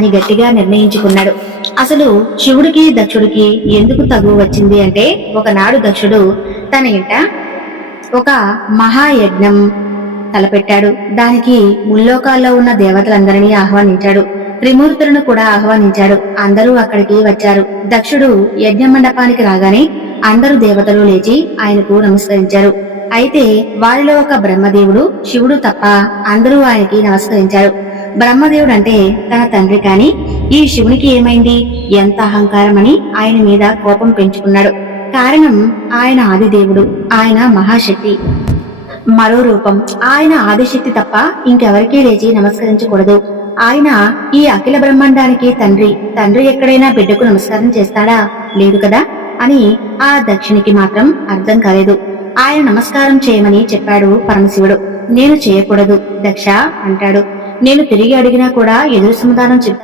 అని గట్టిగా నిర్ణయించుకున్నాడు. అసలు శివుడికి దక్షుడికి ఎందుకు తగువ వచ్చింది అంటే, ఒకనాడు దక్షుడు తన ఇంట ఒక మహాయజ్ఞం తలపెట్టాడు. దానికి ముల్లోకాల్లో ఉన్న దేవతలందరినీ ఆహ్వానించాడు. త్రిమూర్తులను కూడా ఆహ్వానించాడు. అందరూ అక్కడికి వచ్చారు. దక్షుడు యజ్ఞ మండపానికి రాగానే అందరూ దేవతలు లేచి ఆయనకు నమస్కరించారు. అయితే వారిలో ఒక బ్రహ్మదేవుడు, శివుడు తప్ప అందరూ ఆయనకి నమస్కరించారు. బ్రహ్మదేవుడు అంటే తన తండ్రి, కాని ఈ శివునికి ఏమైంది, ఎంత అహంకారం అని ఆయన మీద కోపం పెంచుకున్నాడు. కారణం, ఆయన ఆదిదేవుడు, ఆయన మహాశక్తి, మరో రూపం. ఆయన ఆదిశక్తి తప్ప ఇంకెవరికీ లేచి నమస్కరించకూడదు. ఆయన ఈ అఖిల బ్రహ్మాండానికి తండ్రి. తండ్రి ఎక్కడైనా బిడ్డకు నమస్కారం చేస్తాడా? లేదు కదా అని ఆ దక్షిణికి మాత్రం అర్థం కాలేదు. ఆయన నమస్కారం చేయమని చెప్పాడు పరమశివుడు. నేను చేయకూడదు దక్ష అంటాడు. నేను తిరిగి అడిగినా కూడా ఎదురు సమాధానం